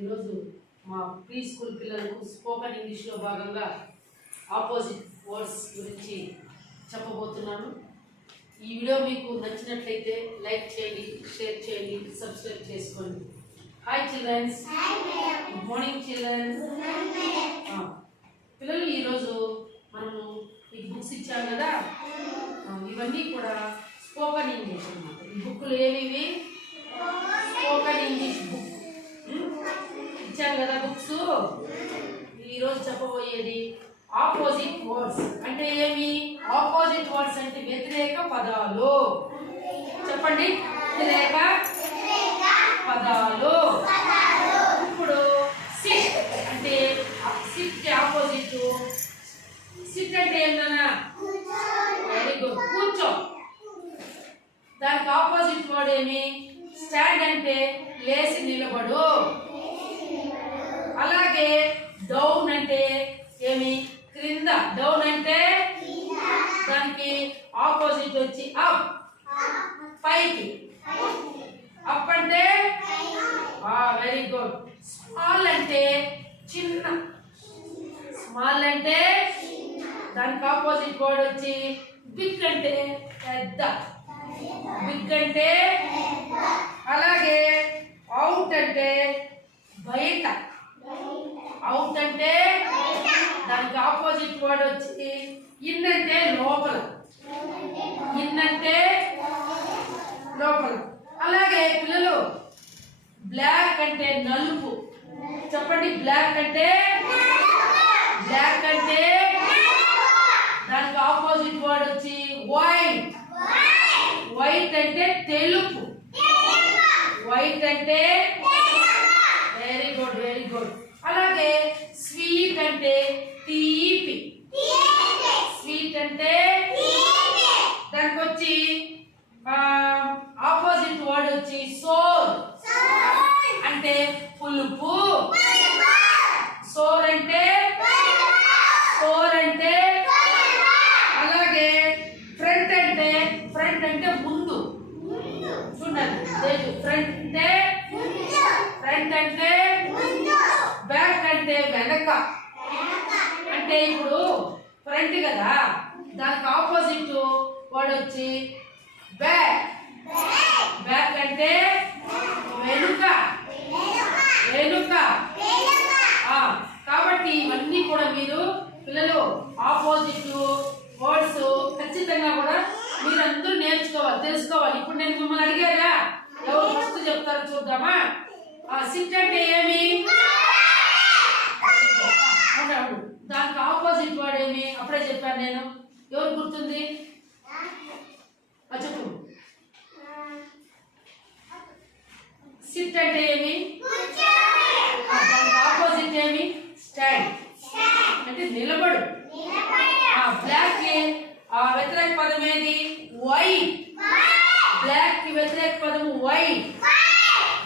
ఈరోజు మా pre school పిల్లలకు స్పోకెన్ ఇంగ్లీష్లో భాగంగా ఆపోజిట్ వర్డ్స్ గురించి చెప్పబోతున్నాను. ఈ వీడియో మీకు నచ్చినట్లయితే లైక్ చేయండి, షేర్ చేయండి, సబ్స్క్రైబ్ చేసుకోండి. Hi childrens, good morning childrens. పిల్లలు ఈరోజు మనము మీకు బుక్స్ ఇచ్చాం కదా, ఇవన్నీ కూడా స్పోకెన్ ఇంగ్లీష్ అన్నమాట. ఈ బుక్లు ఏవి? స్పోకెన్ ఇంగ్లీష్ బుక్ ఇచ్చాం కదా బుక్స్. ఈరోజు చెప్పబోయేది ఆపోజిట్ వర్డ్స్. అంటే ఏమి? ఆపోజిట్ వర్డ్స్ అంటే వ్యతిరేక పదాలు. చెప్పండి, వ్యతిరేక పదాలు. ఇప్పుడు సిట్ అంటే సిట్ కి ఆపోజిట్. సిట్ అంటే ఏంటన్నా? వెరీ గుడ్, కూర్చో. దానికి ఆపోజిట్ వర్డ్ ఏమి? స్టాండ్ అంటే లేచి నిలబడు. అలాగే డౌన్ అంటే ఏమి? క్రింద. డౌన్ అంటే దానికి ఆపోజిట్ వచ్చి అప్, పైకి. అప్ అంటే వెరీ గుడ్. స్మాల్ అంటే చిన్న. స్మాల్ అంటే దానికి ఆపోజిట్ వర్డ్ వచ్చి బిగ్ అంటే పెద్ద. బిగ్ అంటే. అలాగే అవుట్ అంటే బయట. అవుట్ అంటే దానికి ఆపోజిట్ వర్డ్ వచ్చి ఇన్ అంటే లోపల. ఇన్ అంటే లోపల. అలాగే పిల్లలు బ్లాక్ అంటే నలుపు. చెప్పండి, బ్లాక్ అంటే. బ్లాక్ అంటే దానికి ఆపోజిట్ వర్డ్ వచ్చి వైట్. వైట్ అంటే తెలుపు. వైట్ అంటే వెరీ గుడ్, వెరీ గుడ్. అలాగే స్వీట్ అంటే తీపి. స్వీట్ అంటే దానికి వచ్చి ఆపోజిట్ వర్డ్ వచ్చి సోర్. అంటే పులుపు. సోర్ అంటే అలాగే ఫ్రంట్ అంటే ముందు. చూడండి, ఫ్రంట్ అంటే బ్యాక్ అంటే వెనక. అంటే ఇప్పుడు ఫ్రంట్ కదా, దానికి ఆపోజిట్ వర్డ్ వచ్చి బ్యాక్. బ్యాక్ అంటే వెనుక. కాబట్టి ఇవన్నీ కూడా మీరు పిల్లలు ఆపోజిట్ వర్డ్స్ ఖచ్చితంగా కూడా మీరందరూ నేర్చుకోవాలి, తెలుసుకోవాలి. ఇప్పుడు నేను మిమ్మల్ని అడిగారా, ఎవరు ఫస్ట్ చెప్తారో చూద్దామా? సిట్ అంటే ఏమి? దానికి ఆపోజిట్ వర్డ్ ఏమి? అప్పుడే చెప్పాను నేను. ఎవరు గుర్తుంది? చెప్పు. సిట్ అంటే ఏమి? దానికి ఆపోజిట్ ఏమి? స్టాండ్ అంటే నిలబడు. బ్లాక్ కి వ్యతిరేక పదం ఏది? వైట్. బ్లాక్ కి వ్యతిరేక పదము వైట్.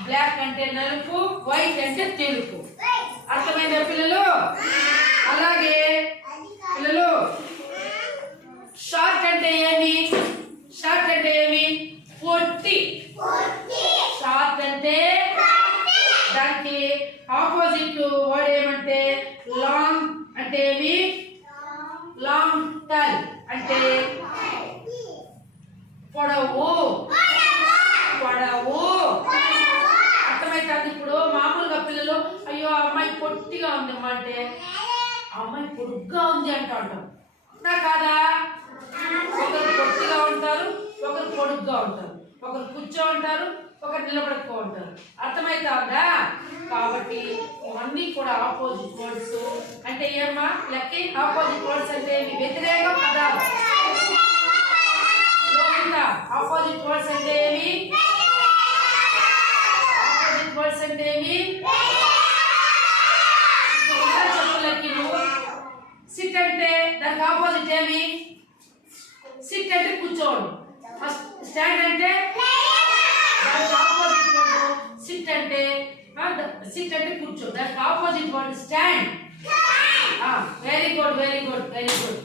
బ్లాక్ అంటే నలుపు, వైట్ అంటే తెలుపు. అర్థమైందా పిల్లలు? అలాగే పిల్లలు షార్ట్ అంటే ఏమి? షార్ట్ అంటే ఏమి? పొట్టి. షార్ట్ అంటే దానికి ఆపోజిట్ వర్డ్ ఏమంటే లాంగ్. అంటే ఏమి? లాంగ్ టల్ అంటే పొడవు. అర్థమైతే ఇప్పుడు మామూలుగా పిల్లలు అయ్యో అమ్మాయి పొట్టిగా ఉంది అమ్మా అంటే అమ్మాయి పొడుగ్గా ఉంది అంటాం నా కాదా? ఒకరు పొట్టిగా ఉంటారు, ఒకరు పొడుగ్గా ఉంటారు, ఒకరు కూర్చో ఉంటారు, ఒకరు నిలబడుకో ఉంటారు. అర్థమైతుందా? కాబట్టి ఇవన్నీ కూడా ఆపోజిట్ వర్డ్స్. అంటే ఏమ్మా లక్కీ? ఆపోజిట్ వర్డ్స్ అంటే వ్యతిరేక పదాలు. ఆపోజిట్ వర్డ్స్ అంటే ఏమి? ఆపోజిట్ వర్డ్స్ అంటే ఏమి? చెప్పలకి నువ్వు. సిట్ అంటే దానికి ఆపోజిట్ ఏమి? సిట్ అంటే కూర్చోవడం. స్టాండ్ అంటే దానికి ఆపోజిట్ వర్డ్ సిట్ అంటే కూర్చో. దానికి opposite word stand. Very good, very good, very good.